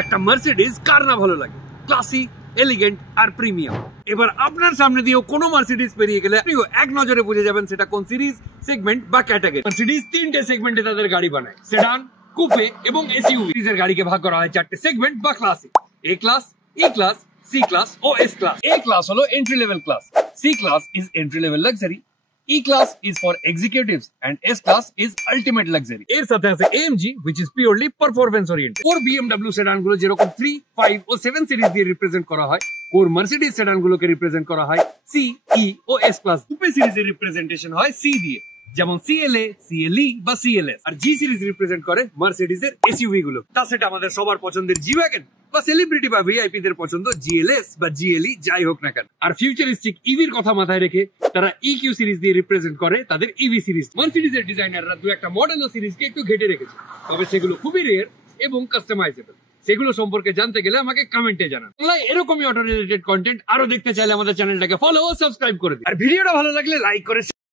একটা মার্সিডিজ কার না ভালো লাগে, ক্লাসি, এলিগেন্ট আর প্রিমিয়াম। এবার আপনার সামনে দিয়েও কোনো মার্সিডিজ পেরিয়ে গেলে আপনিও এক নজরে বুঝে যাবেন সেটা কোন সিরিজ, সেগমেন্ট বা ক্যাটাগরি। মার্সিডিজ তিনটে সেগমেন্টে তাদের গাড়ি বানায়, সেডান, কুপে এবং এসইউভি। এর গাড়িকে ভাগ করা হয় চারটে সেগমেন্ট বা ক্লাসে: A class, E class, C class ও এস ক্লাস। এ ক্লাস হলো entry level class, C class is entry level luxury, E class is for executives and S class is ultimate luxury. এর সাথে আছে AMG which is purely performance oriented. Core BMW sedan গুলো যেরকম 3, 5 ও 7 series দিয়ে represent করা হয়, core Mercedes sedan গুলোকে represent করা হয় C, E ও S ক্লাস। কুপে সিরিজের রিপ্রেজেন্টেশন হয় C দিয়ে, যেমন CLA, CLE বা CLS। আর G সিরিজ রিপ্রেজেন্ট করে মার্সিডিজের এসইউভি গুলো। তা সেটা আমাদের সবার পছন্দের জি ওয়াগন বা সেলিব্রিটি বা ভিআইপি দের পছন্দ GLS বা GLE, যাই হোক না কেন। আর ফিউচারিস্টিক ইভির কথা মাথায় রেখে তারা EQ সিরিজ দিয়ে রিপ্রেজেন্ট করে তাদের ইভি সিরিজ। মার্সিডিজের ডিজাইনাররা দু একটা মডেল ও সিরিজকে একটু ঘেটে রেখেছে, তবে সেগুলো খুবই রেয়ার এবং কাস্টমাইজেবল। সেগুলো সম্পর্কে জানতে গেলে আমাকে কমেন্টে জানান। এরকমই অটো রিলেটেড কন্টেন্ট আরো দেখতে চাইলে আমাদের চ্যানেলটাকে ফলো ও সাবস্ক্রাইব করে দিন। আর ভিডিওটা ভালো লাগলে লাইক করে